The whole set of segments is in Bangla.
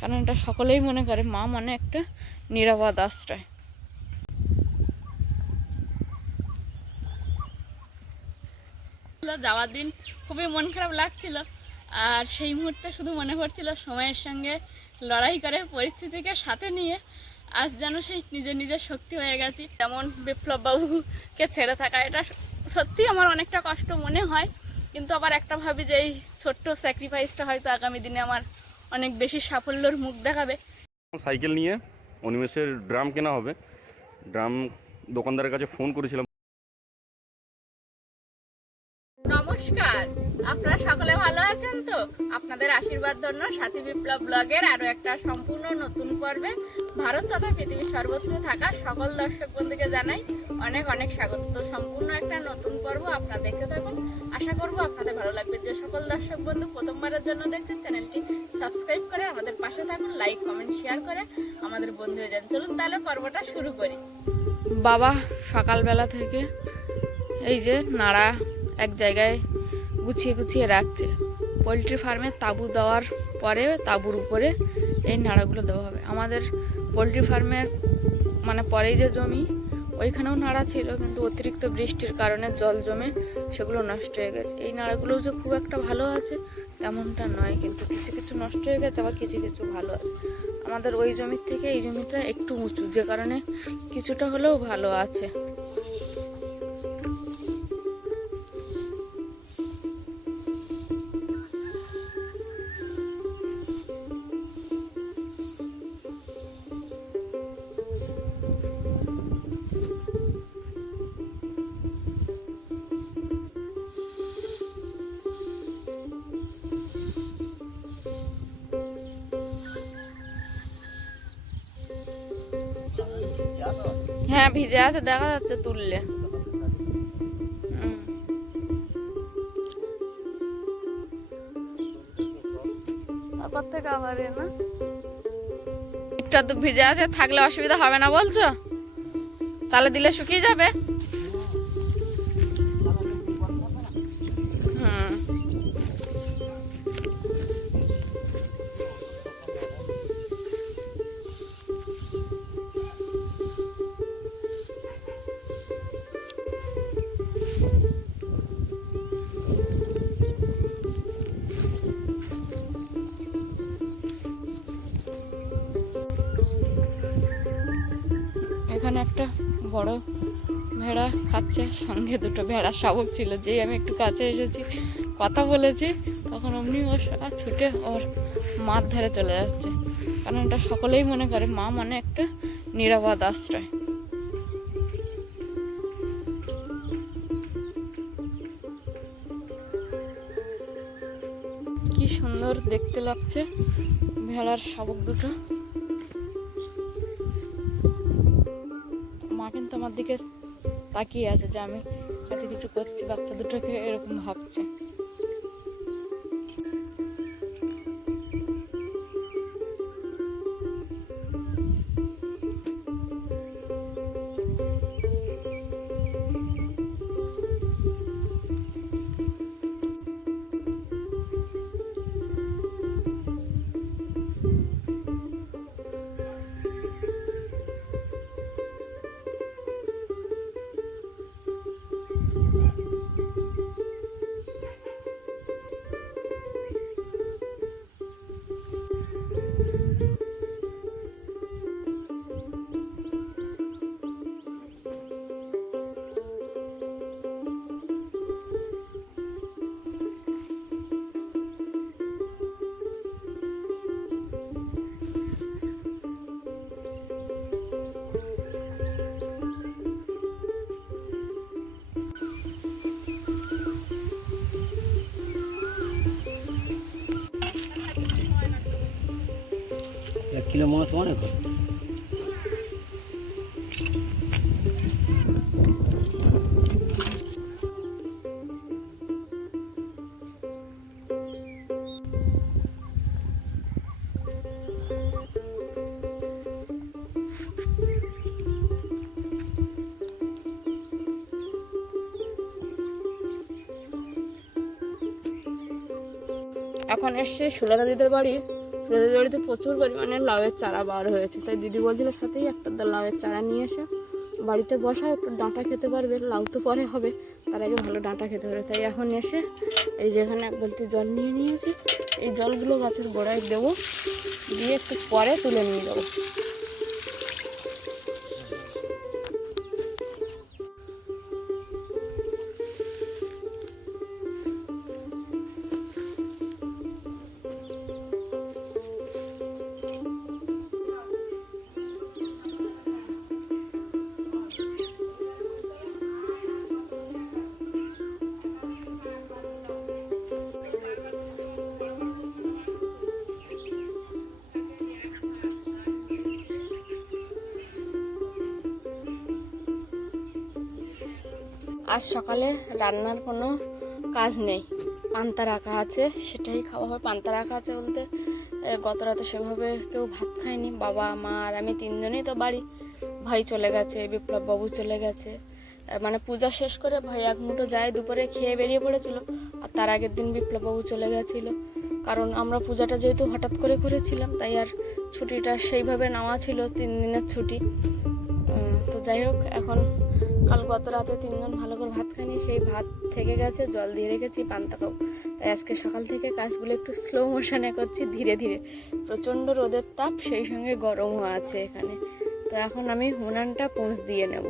কারণ এটা সকলেই মনে করে মা মানে একটা নিরাপদ আশ্রয়। যাওয়ার দিন খুবই মন খারাপ লাগছিল, আর সেই মুহূর্তে শুধু মনে পড়ছিল সময়ের সঙ্গে লড়াই করে পরিস্থিতিকে সাথে নিয়ে আজ যেন সেই নিজের নিজের শক্তি হয়ে গেছি। যেমন বিপ্লব বাবুকে ছেড়ে থাকা, এটা সত্যি আমার অনেকটা কষ্ট মনে হয়, কিন্তু আবার একটা ভাবি যে এই ছোট্ট স্যাক্রিফাইসটা হয়তো আগামী দিনে আমার অনেক বেশি সাফল্যের মুখ দেখাবে। সাইকেল নিয়ে অনিমেষের ড্রাম কেনা হবে, ড্রাম দোকানদারের কাছে ফোন করেছিলাম। নমস্কার, আপনারা সকলে ভালো আছেন তো? আপনাদের আশীর্বাদ ধন্য সাথী বিপ্লব ব্লগের আরো একটা সম্পূর্ণ নতুন পর্বে ভারত তথা পৃথিবীর সর্বত্র থাকা সকল দর্শক বন্ধুকে জানাই অনেক অনেক স্বাগত। তো সম্পূর্ণ একটা নতুন পর্ব আপনারা দেখতে থাকুন, আশা করব আপনাদের ভালো লাগবে। যে সকল দর্শক বন্ধু প্রথমবারের জন্য দেখছেন, চ্যানেলটি সাবস্ক্রাইব করে আমাদের পাশে থাকুন, লাইক কমেন্ট শেয়ার করে আমাদের বন্ধু হয়ে যান। চলুন তাহলে পর্বটা শুরু করি। বাবা সকালবেলা থেকে এই যে নাড়া এক জায়গায় গুছিয়ে গুছিয়ে রাখছে। পোলট্রি ফার্মে তাঁবু দেওয়ার পরে তাঁবুর উপরে এই নাড়াগুলো দেওয়া হবে। আমাদের পোলট্রি ফার্মের মানে পরেই যে জমি, ওইখানেও নাড়া ছিল, কিন্তু অতিরিক্ত বৃষ্টির কারণে জল জমে সেগুলো নষ্ট হয়ে গেছে। এই নাড়াগুলোও যে খুব একটা ভালো আছে তেমনটা নয়, কিন্তু কিছু কিছু নষ্ট হয়ে গেছে, আবার কিছু কিছু ভালো আছে। আমাদের ওই জমির থেকে এই জমিটা একটু উঁচু, যে কারণে কিছুটা হলেও ভালো আছে। হ্যাঁ ভিজে আছে, দেখা যাচ্ছে তুললে। তারপর থেকে আবার না একটু ভিজে আছে, থাকলে অসুবিধা হবে না বলছো? চালে দিলে শুকিয়ে যাবে। হুম, এখানে একটা বড় ভেড়া খাচ্ছে, সঙ্গে দুটো ভেড়া শাবক ছিল। যেই আমি একটু কাছে এসেছি, কথা বলেছি, তখন অমনি ও ছুটে ওর মাঠ ধারে চলে যাচ্ছে। কারণ এটা সকলেই মনে করে মা মানে একটা নিরাপদ আশ্রয়। কি সুন্দর দেখতে লাগছে ভেড়ার শাবক দুটো। মা কিন্তু আমার দিকে তাকিয়ে আছে যে আমি এত কিছু করছি, বাচ্চা দুটোকে এরকম ভাবছে। কিলো মাছ অনেক হয়। এখন এসছে সুলতা দিদের বাড়ি যাদের জড়িতে প্রচুর পরিমাণে লাউয়ের চারা বার হয়েছে, তাই দিদি বলছিল সাথেই একটা লাউয়ের চারা নিয়ে এসে বাড়িতে বসা, একটু ডাঁটা খেতে পারবে, লাউ তো পরে হবে, তার আগে ভালো ডাঁটা খেতে পারবে। তাই এখন এসে এই যে এখানে এক বালতি জল নিয়ে নিয়েছি, এই জলগুলো গাছের গোড়ায় দেবো, দিয়ে একটু পরে তুলে নিয়ে যাবো। আজ সকালে রান্নার কোনো কাজ নেই, পান্তা রাখা আছে, সেটাই খাওয়া হবে। পান্তা রাখা আছে বলতে গত রাতে সেভাবে কেউ ভাত খায়নি, বাবা মা আর আমি তিনজনই তো বাড়ি। ভাই চলে গেছে, বিপ্লব বাবু চলে গেছে, মানে পূজা শেষ করে ভাই এক মুঠো যায় দুপুরে খেয়ে বেরিয়ে পড়েছিল, আর তার আগের দিন বিপ্লব বাবু চলে গেছিলো। কারণ আমরা পূজাটা যেহেতু হঠাৎ করে করেছিলাম, তাই আর ছুটিটা সেইভাবে নেওয়া ছিল 3 দিনের ছুটি। তো যাই হোক, এখন কাল গত রাতে তিনজন ভালো করে ভাত খাইনি, সেই ভাত থেকে গেছে, জল দিয়ে রেখেছি, পান্তা খাবো। তাই আজকে সকাল থেকে কাজগুলো একটু স্লো মোশনে করছি, ধীরে ধীরে। প্রচণ্ড রোদের তাপ, সেই সঙ্গে গরমও আছে এখানে। তো এখন আমি উনানটা পোঁছ দিয়ে নেব।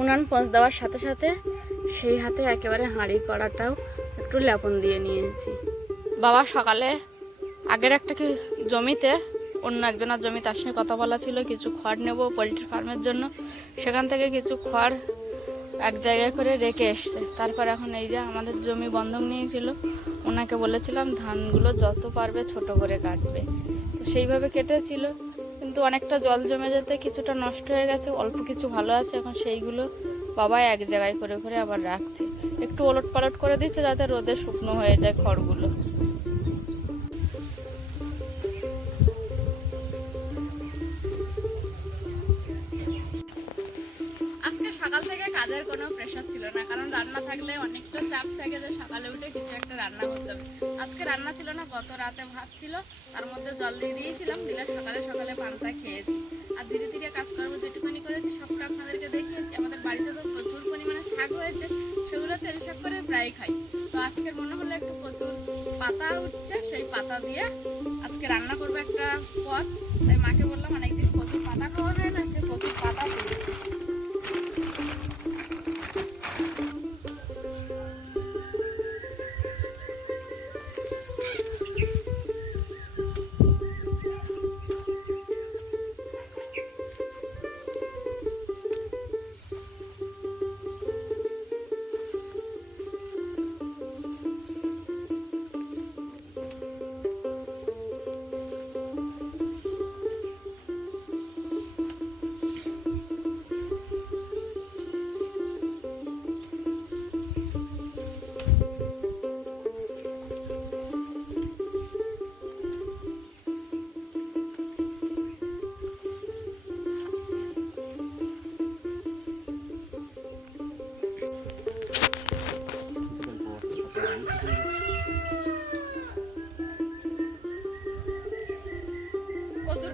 উনান পোঁছ দেওয়ার সাথে সাথে সেই হাতে একেবারে হাঁড়ি কড়াটাও একটু লেপন দিয়ে নিয়েছি। বাবা সকালে আগের একটা কি জমিতে, অন্য একজনের জমি, তার সঙ্গে কথা বলা ছিল, কিছু খড় নেব পোলট্রি ফার্মের জন্য, সেখান থেকে কিছু খড় এক জায়গায় করে রেখে এসছে। তারপর এখন এই যে আমাদের জমি বন্ধক নিয়েছিল, ওনাকে বলেছিলাম ধানগুলো যত পারবে ছোট করে কাটবে, তো সেইভাবে কেটেছিল, কিন্তু অনেকটা জল জমে যেতে কিছুটা নষ্ট হয়ে গেছে, অল্প কিছু ভালো আছে। এখন সেইগুলো বাবা এক জায়গায় করে করে আবার রাখছে, একটু ওলট পালট করে দিচ্ছে যাতে রোদে শুকনো হয়ে যায় খড়গুলো। সকাল থেকে কাজের কোনো প্রেশার ছিল না, কারণ রান্না থাকলে অনেকটা চাপ থাকে যে সকালে উঠে কিছু একটা রান্না করতে হবে। আজকে রান্না ছিল না, গত রাতে ভাত ছিল, তার মধ্যে জল দিয়ে দিয়েছিলাম, দিলে সকালে সকালে পান্তা খেয়েছি। আর ধীরে ধীরে কাজকর্ম যেটুকুনি করেছি সবটা আপনাদেরকে দেখিয়েছি। আমাদের বাড়িতে তো প্রচুর পরিমাণে শাক হয়েছে, সেগুলো তেল শাক করে প্রায় খাই। তো আজকের মনে হলো একটু প্রচুর পাতা উঠছে, সেই পাতা দিয়ে আজকে রান্না করবো একটা পদ। তাই মাকে বললাম অনেকদিন প্রচুর পাতা খাওয়া হয় না, সে প্রচুর পাতা দিই।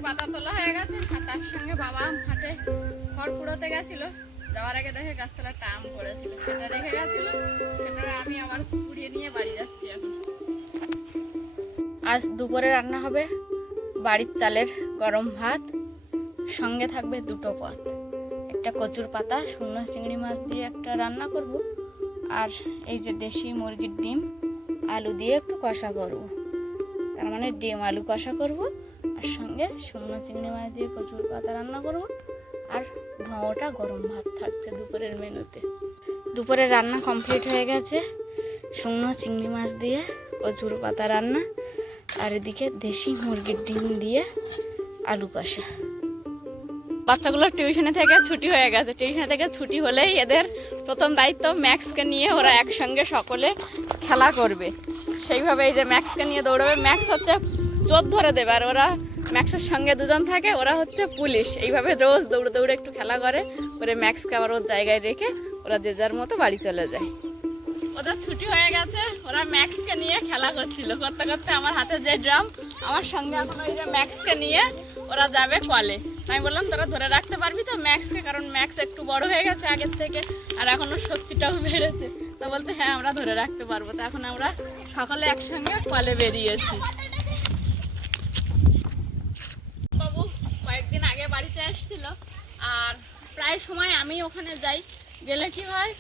পাতা তোলা হয়ে গেছে, আর তার সঙ্গে বাবা হাটে খড় কুড়োতে গেছিল, যাওয়ার আগে দেখে গাছতলা একটা আম পড়েছিল, সেটা রেখে গেছিল, সেটা আমি আবার কুড়িয়ে নিয়ে বাড়ি যাচ্ছি এখন। আজ দুপুরে রান্না হবে বাড়ির চালের গরম ভাত, সঙ্গে থাকবে 2টো পদ, একটা কচুর পাতা, শুকনো চিংড়ি মাছ দিয়ে একটা রান্না করব, আর এই যে দেশি মুরগির ডিম আলু দিয়ে একটু কষা করব, তার মানে ডিম আলু কষা করব, আর সঙ্গে শুকনো চিংড়ি মাছ দিয়ে কচুর পাতা রান্না করব, আর ধোঁয়াটা গরম ভাত থাকছে দুপুরের মেনুতে। দুপুরের রান্না কমপ্লিট হয়ে গেছে, শুকনো চিংড়ি মাছ দিয়ে কচুর পাতা রান্না, আর এদিকে দেশি মুরগির ডিম দিয়ে আলু কষা। বাচ্চাগুলোর টিউশনে থেকে ছুটি হয়ে গেছে, টিউশনে থেকে ছুটি হলেই এদের প্রথম দায়িত্ব ম্যাক্সকে নিয়ে ওরা একসঙ্গে সকলে খেলা করবে। সেইভাবে এই যে ম্যাক্সকে নিয়ে দৌড়াবে, ম্যাক্স হচ্ছে চোর ধরে দেবে, আর ওরা ম্যাক্সের সঙ্গে দুজন থাকে, ওরা হচ্ছে পুলিশ। এইভাবে রোজ দৌড়ে দৌড়ে একটু খেলা করে, ম্যাক্সকে আবার ওর জায়গায় রেখে ওরা যে যার মতো বাড়ি চলে যায়। ওদের ছুটি হয়ে গেছে, ওরা ম্যাক্সকে নিয়ে খেলা করছিল, করতে করতে আমার হাতে যে ড্রাম, আমার সঙ্গে এখন ওই যে ম্যাক্সকে নিয়ে ওরা যাবে কলে। আমি বললাম তোরা ধরে রাখতে পারবি তো ম্যাক্সকে, কারণ ম্যাক্স একটু বড় হয়ে গেছে আগের থেকে, আর এখনো শক্তিটাও বেড়েছে। তো বলছে হ্যাঁ আমরা ধরে রাখতে পারবো। তো এখন আমরা সকালে একসঙ্গে কলে বেরিয়েছি। বাবু কয়েকদিন আগে বাড়িতে এসেছিল, আর প্রায় সময় আমি ওখানে যাই, গেলে কি হয়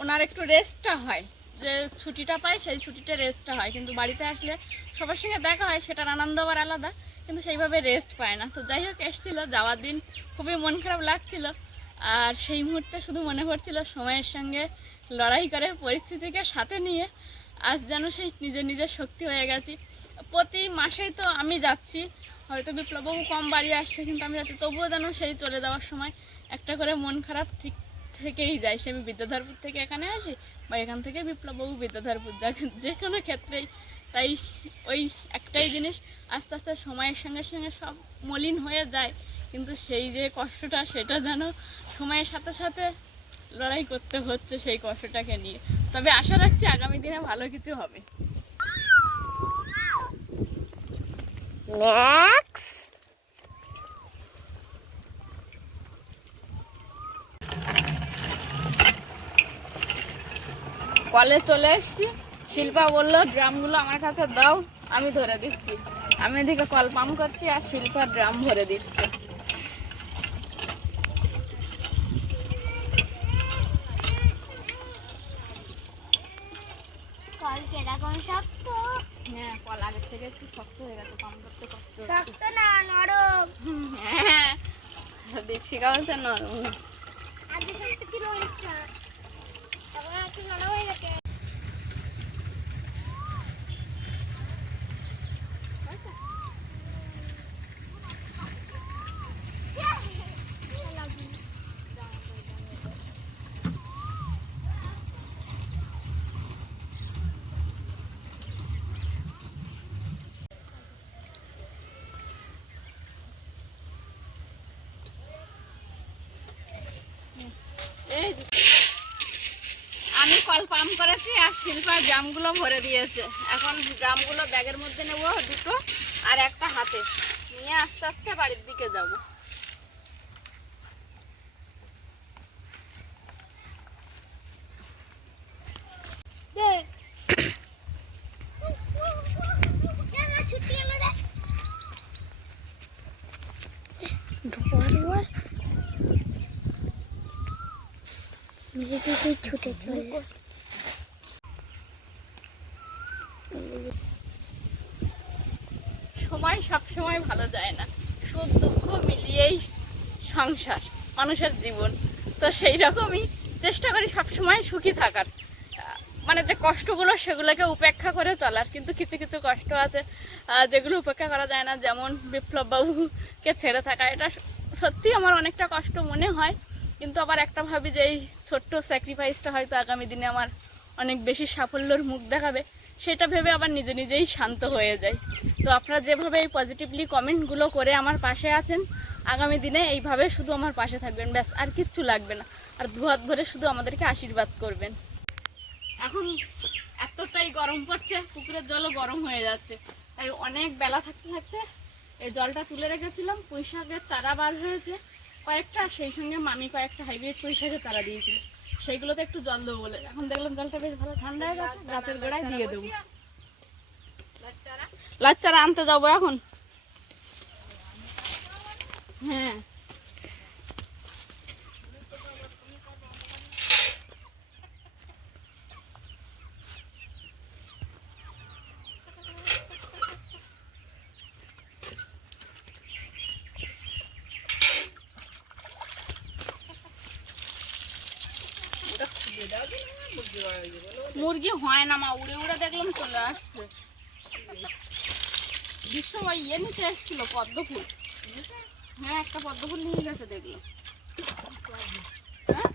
ওনার একটু রেস্টটা হয়, যে ছুটিটা পায় সেই ছুটিটা রেস্টটা হয়। কিন্তু বাড়িতে আসলে সবার সঙ্গে দেখা হয়, সেটার আনন্দ আবার আলাদা, কিন্তু সেইভাবে রেস্ট পায় না। তো যাই হোক এসেছিলো, যাওয়ার দিন খুবই মন খারাপ লাগছিল, আর সেই মুহূর্তে শুধু মনে পড়ছিল সময়ের সঙ্গে লড়াই করে পরিস্থিতিকে সাথে নিয়ে আজ যেন সেই নিজের শক্তি হয়ে গেছি। প্রতি মাসেই তো আমি যাচ্ছি, হয়তো বিপ্লববাবু কম বাড়ি আসছে, কিন্তু আমি যাচ্ছি, তবুও যেন সেই চলে যাওয়ার সময় একটা করে মন খারাপ ঠিক থেকেই যায়। সে আমি বিদ্যাধরপুর থেকে এখানে আসি বা এখান থেকে বিপ্লববাবু বিদ্যাধরপুর যাক, যে কোনো ক্ষেত্রেই তাই ওই একটাই জিনিস, আস্তে আস্তে সময়ের সঙ্গে সঙ্গে সব মলিন হয়ে যায়, কিন্তু সেই যে কষ্টটা সেটা যেন সময়ের সাথে সাথে লড়াই করতে হচ্ছে সেই কষ্টটাকে নিয়ে। তবে আশা রাখছি আগামী দিনে ভালো কিছু হবে। কলে চলে এসছি, শিল্পা বললো ড্রামগুলো আমার কাছে দাও, আমি ধরে দিচ্ছি। আমি এদিকে কল পাম্প করছি আর শিল্পা ড্রাম ভরে দিচ্ছে। কল কিরকম শক্ত? হ্যাঁ কল আগের থেকে একটু শক্ত হয়ে গেছে, পাম্প করতে কষ্ট হচ্ছে। শক্ত না, নরম। হ্যাঁ দীপশিকা বলছে নরম। আগে শক্ত ছিল অনেকটা, তখন একটু নরম হয়ে গেছে। এই আমি কল পাম্প করেছি আর শিল্পার ড্রামগুলো ভরে দিয়েছে। এখন ড্রামগুলো ব্যাগের মধ্যে নেব দুটো, আর একটা হাতে নিয়ে আস্তে আস্তে বাড়ির দিকে যাব। ছুটে চলে সময় সব সময় ভালো যায় না, সুখ দুঃখ মিলিয়েই সংসার, মানুষের জীবন। তো সেই রকমই চেষ্টা করি সব সময় সুখী থাকার, মানে যে কষ্টগুলো সেগুলোকে উপেক্ষা করে চলার। কিন্তু কিছু কিছু কষ্ট আছে যেগুলো উপেক্ষা করা যায় না, যেমন বিপ্লববাবুকে ছেড়ে থাকা, এটা সত্যি আমার অনেকটা কষ্ট মনে হয়। কিন্তু আবার একটা ভাবি যে এই ছোট্ট স্যাক্রিফাইসটা হয়তো আগামী দিনে আমার অনেক বেশি সাফল্যর মুখ দেখাবে, সেটা ভেবে আবার নিজেই শান্ত হয়ে যায়। তো আপনারা যেভাবে এই পজিটিভলি কমেন্টগুলো করে আমার পাশে আছেন, আগামী দিনে এইভাবে শুধু আমার পাশে থাকবেন, ব্যাস আর কিচ্ছু লাগবে না। আর দুহাত ভরে শুধু আমাদেরকে আশীর্বাদ করবেন। এখন এতটাই গরম পড়ছে, পুকুরের জলও গরম হয়ে যাচ্ছে, তাই অনেক বেলা থাকতে থাকতে এই জলটা তুলে রেখেছিলাম। পুঁই শাকের চারা বার হয়েছে কয়েকটা, সেই সঙ্গে মামি কয়েকটা হাইব্রিড পুঁই শাকের চারা দিয়েছিল, সেইগুলোতে একটু জল দেবো বলে। এখন দেখলাম জলটা বেশ ভালো ঠান্ডা হয়ে গেছে, গাছের গোড়ায় দিয়ে দেবো। লাচ চারা আনতে যাবো এখন। হ্যাঁ মুরগি হয় না মা, উড়ে উড়ে দেখলাম চলে আসছে। বিশ্ব ওই ইয়ে নিতে এসেছিল পদ্ম ফুল, হ্যাঁ একটা পদ্ম ফুল নিয়ে গেছে দেখলাম। হ্যাঁ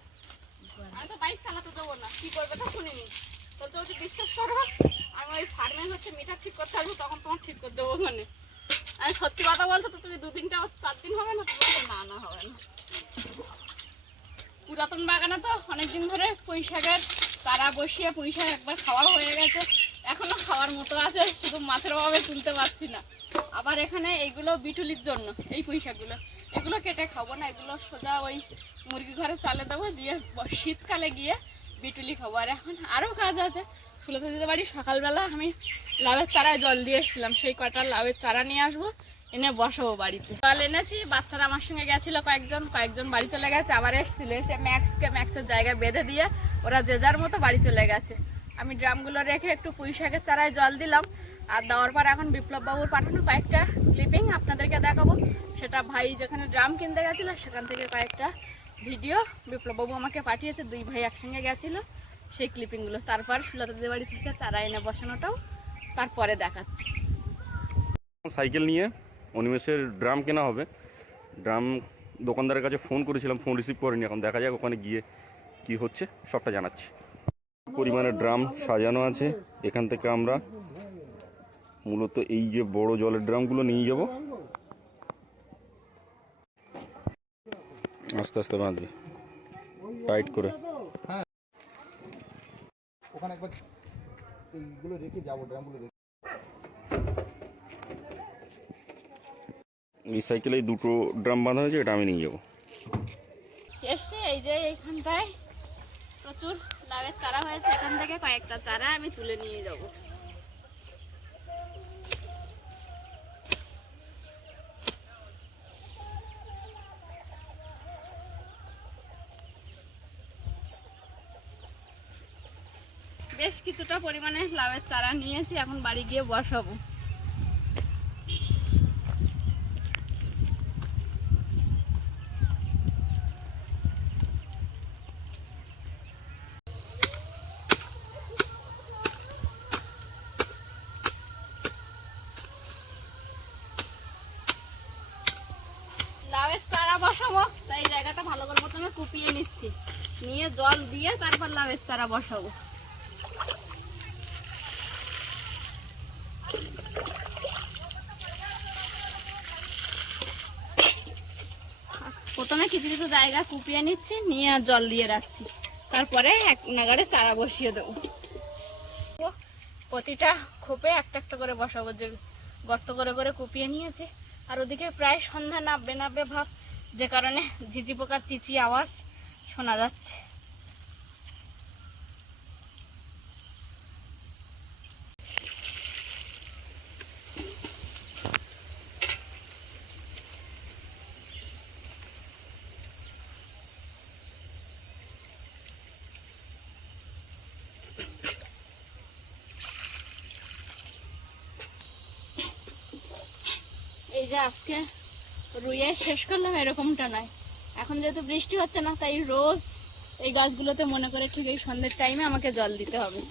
আমি তো বাইক চালাতে দেবো না, কি করবে তো শুনিনি। তো যদি বিশ্বাস করো আমি ওই ফার্মে হচ্ছে মিটার ঠিক করতে আসবো, তখন তোমার ঠিক করে দেবো ওখানে। আমি সত্যি কথা বলছো তো, তুমি 2-4 দিন হবে না? তো না হবে না। পুরাতন বাগানে তো অনেকদিন ধরে পুঁই শাকের চারা বসিয়ে পুঁই শাক একবার খাওয়া হয়ে গেছে, এখনো খাওয়ার মতো আছে, শুধু মাছের অভাবে তুলতে পারছি না। আবার এখানে এইগুলো বিটুলির জন্য, এই পুঁই শাকগুলো এগুলো কেটে খাবো না, এগুলো সোজা ওই মুরগি ঘরে চালে দেবো, দিয়ে শীতকালে গিয়ে বিটুলি খাবো। আর এখন আরও কাজ আছে, ফুলতে দিতে পারি। সকালবেলা আমি লাউয়ের চারায় জল দিয়ে এসেছিলাম, সেই কটা লাউয়ের চারা নিয়ে আসবো, এনে বসাবো বাড়িতে। জল এনেছি, বাচ্চারা আমার সঙ্গে গেছিলো, কয়েকজন বাড়ি চলে গেছে, আবার এসেছিল, এসে ম্যাক্সের জায়গায় বেঁধে দিয়ে ওরা যে যার মতো বাড়ি চলে গেছে। আমি ড্রামগুলো রেখে একটু পুঁই শাকের চারায় জল দিলাম। আর দেওয়ার পর এখন বিপ্লববাবুর পাঠানো কয়েকটা ক্লিপিং আপনাদেরকে দেখাবো। সেটা ভাই যেখানে ড্রাম কিনতে গেছিলো সেখান থেকে কয়েকটা ভিডিও বিপ্লববাবু আমাকে পাঠিয়েছে, দুই ভাই একসঙ্গে গেছিলো, সেই ক্লিপিংগুলো। তারপর সুলতাদের বাড়ি থেকে চারা এনে বসানোটাও তারপরে দেখাচ্ছি। সাইকেল নিয়ে অনিমেষের ড্রাম কেনা হবে। ড্রাম দোকানদারের কাছে ফোন করেছিলাম, ফোন রিসিভ করিনি। এখন দেখা যাক ওখানে গিয়ে কি হচ্ছে, সবটা জানাচ্ছি। পরিমাণে ড্রাম সাজানো আছে। এখান থেকে আমরা মূলত এই যে বড় জলের ড্রামগুলো নিয়ে যাব। আস্তে আস্তে বাঁধবে, টাইট করে। ওখানে একবার এইগুলো রেখে যাবো, ড্রামগুলো রেখে। এই সাইকেলে দুটো ড্রাম বাঁধা হয়েছে, এটা আমি নিয়ে যাবো। এসছে এই যে এইখানটায় প্রচুর লাউয়ের চারা হয়েছে, এখান থেকে কয়েকটা চারা আমি তুলে নিয়ে যাব। বেশ কিছুটা পরিমাণে লাউয়ের চারা নিয়েছি, এখন বাড়ি গিয়ে বসাবো। লাউয়ের চারা বসাবো, তাই জায়গাটা ভালো করে প্রথমে কুপিয়ে নিচ্ছি, নিয়ে জল দিয়ে তারপর লাউয়ের চারা বসাবো। প্রথমে কিছু কিছু জায়গা কুপিয়ে নিচ্ছি, নিয়ে আর জল দিয়ে রাখছি, তারপরে এক নাগাড়ে চারা বসিয়ে দেবো। প্রতিটা খোপে একটা একটা করে বসাবো, যে গর্ত করে করে কুপিয়ে নিয়েছে। আর ওদিকে প্রায় সন্ধ্যা নামবে নামবে ভাব, যে কারণে ঝিঝি পোকার চিচি আওয়াজ শোনা যাচ্ছে। এই যে আজকে রুইয়ে শেষ করলাম এরকমটা নয়, এখন যেহেতু বৃষ্টি হচ্ছে না, তাই রোজ এই গাছগুলোতে মনে করে ঠিক এই সন্ধ্যের টাইমে আমাকে জল দিতে হবে।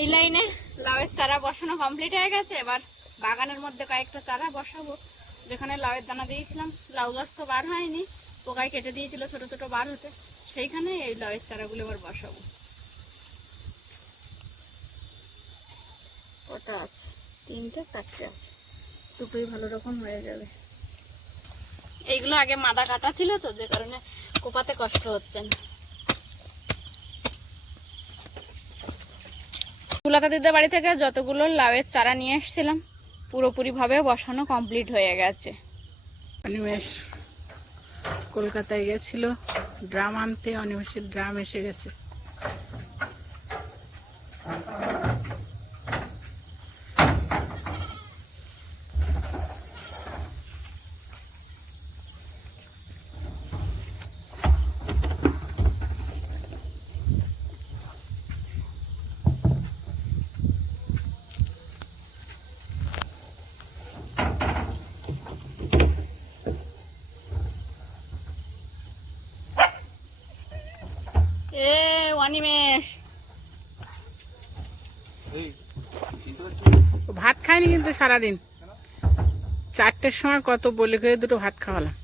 এই লাইনে লাউয়ের চারা বসানো কমপ্লিট হয়ে গেছে। এবার বাগানের মধ্যে কয়েকটা চারা বসাবো। যেখানে লাউয়ের দানা দিয়েছিলাম, লাউ গাছ তো বার হয়নি, পোকায় কেটে দিয়েছিল ছোট ছোট বার হতে, সেইখানে এই লাউয়ের চারাগুলো এবার বসাবো। কটা আছে? 3টে 4টে আছে। দুটোই ভালো রকম হয়ে যাবে। এইগুলো আগে মাদা কাটা ছিল তো, যে কারণে কোপাতে কষ্ট হচ্ছে না। ফুলতা দিদির বাড়ি থেকে যতগুলো লাউয়ের চারা নিয়ে এসেছিলাম পুরোপুরিভাবে বসানো কমপ্লিট হয়ে গেছে। অনিমেষ কলকাতায় গেছিল ড্রাম আনতে, অনিমেষের ড্রাম এসে গেছে। অনিমেষ ভাত খায়নি কিন্তু সারাদিন। 4টের সময় কত বলে করে দুটো ভাত খাওয়ালাম,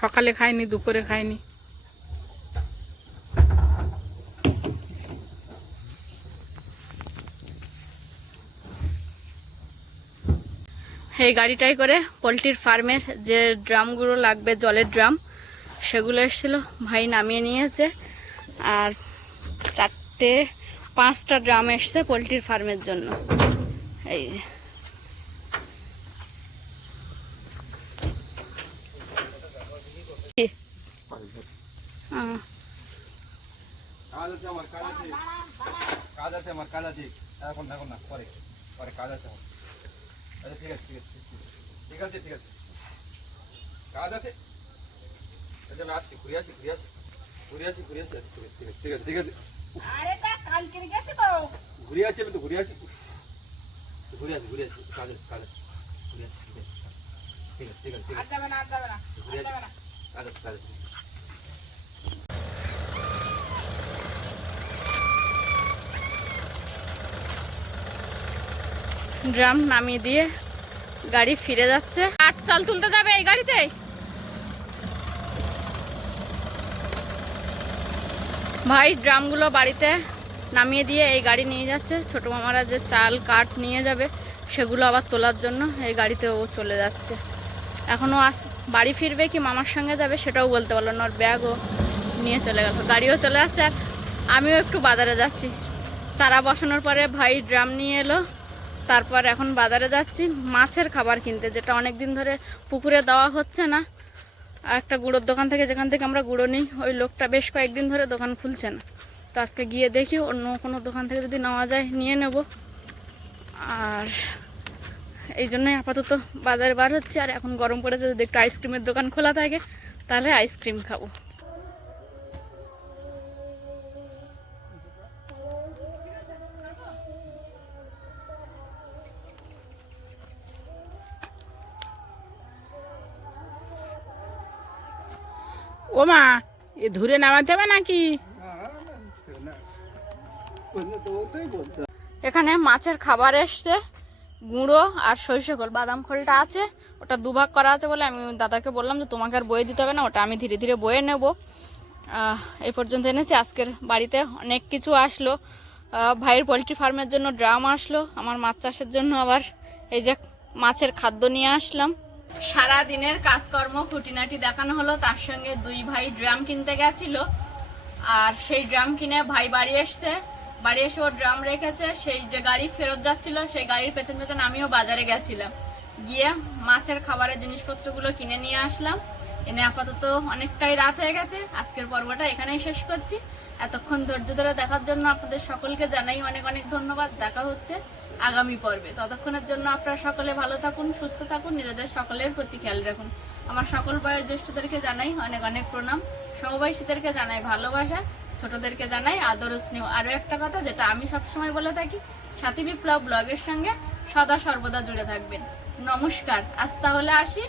সকালে খায়নি, দুপুরে খায়নি। এই গাড়িটাই করে পোলট্রির ফার্মের যে ড্রামগুলো লাগবে, জলের ড্রাম, সেগুলো এসেছিল, ভাই নামিয়ে নিয়েছে। আর 4-5টা ড্রাম এসছে পোলট্রির ফার্মের জন্য। এই কাজ আছে আমার, কাজ আছে। এখন না, পরে কাজ আছে আমার। আচ্ছা ঠিক আছে, কাজ আছে। আচ্ছা আমি আসছি, ঘুরে আসি। ঠিক আছে। ঘুরে আসি আমি তো, ঘুরে আসি। কাজ আছে। ঠিক আছে। কাজ আছে। ড্রাম নামিয়ে দিয়ে গাড়ি ফিরে যাচ্ছে। কাঠ চাল তুলতে যাবে এই গাড়িতে। ভাই ড্রামগুলো বাড়িতে নামিয়ে দিয়ে এই গাড়ি নিয়ে যাচ্ছে। ছোট মামারা যে চাল কাঠ নিয়ে যাবে সেগুলো আবার তোলার জন্য এই গাড়িতে ও চলে যাচ্ছে। এখনও বাড়ি ফিরবে কি মামার সঙ্গে যাবে সেটাও বলতে পারলো না। ওর ব্যাগও নিয়ে চলে গেল, গাড়িও চলে যাচ্ছে। আর আমিও একটু বাজারে যাচ্ছি। চারা বসানোর পরে ভাই ড্রাম নিয়ে এলো, তারপর এখন বাজারে যাচ্ছি মাছের খাবার কিনতে, যেটা অনেক দিন ধরে পুকুরে দেওয়া হচ্ছে না। একটা গুঁড়োর দোকান থেকে, যেখান থেকে আমরা গুঁড়ো নিই, ওই লোকটা বেশ কয়েকদিন ধরে দোকান খুলছে না। তো আজকে গিয়ে দেখি অন্য কোনো দোকান থেকে যদি নেওয়া যায় নিয়ে নেব। আর এই জন্যই আপাতত বাজারে বার হচ্ছে। আর এখন গরম পড়েছে, যদি একটু আইসক্রিমের দোকান খোলা থাকে তাহলে আইসক্রিম খাবো। ও মা, এ ধরে নামাতে হবে নাকি? এখানে মাছের খাবার এসছে, গুঁড়ো আর সরিষা খোল, বাদাম খোলটা আছে, ওটা দুভাগ করা আছে বলে আমি দাদাকে বললাম যে তোমাকে আর বয়ে দিতে হবে না, ওটা আমি ধীরে ধীরে বয়ে নেব। এই পর্যন্ত এনেছি। আজকের বাড়িতে অনেক কিছু আসলো। ভাইয়ের পোলট্রি ফার্মের জন্য ড্রাম আসলো, আমার মাছ চাষের জন্য আবার এই যে মাছের খাদ্য নিয়ে আসলাম। সারা দিনের কাজকর্ম খুঁটিনাটি দেখানো হলো, তার সঙ্গে দুই ভাই ড্রাম কিনতে গেছিল। আর সেই ড্রাম কিনে ভাই বাড়ি এসছে, বাড়ি এসে ওর ড্রাম রেখেছে। সেই যে গাড়ি ফেরত যাচ্ছিল, সেই গাড়ির পেছন পেছন আমিও বাজারে গেছিলাম, গিয়ে মাছের খাবারের জিনিসপত্রগুলো কিনে নিয়ে আসলাম। এনে আপাতত অনেকটাই রাত হয়ে গেছে, আজকের পর্বটা এখানেই শেষ করছি। এতক্ষণ ধৈর্য ধরে দেখার জন্য আপনাদের সকলকে জানাই অনেক অনেক ধন্যবাদ। দেখা হচ্ছে আগামী পর্বে। ততক্ষণের জন্য আপনারা সকলে ভালো থাকুন, সুস্থ থাকুন, নিজেদের সকলের প্রতি খেয়াল রাখুন। আমার সকল বয়োজ্যেষ্ঠদেরকে জানাই অনেক অনেক প্রণাম, সমবয়সীদেরকে জানাই ভালোবাসা, ছোটদেরকে জানাই আদর স্নেহ। আরও একটা কথা যেটা আমি সবসময় বলে থাকি, সাথী বিপ্লব ব্লগের সঙ্গে সদা সর্বদা জুড়ে থাকবেন। নমস্কার, আজ তাহলে আসি।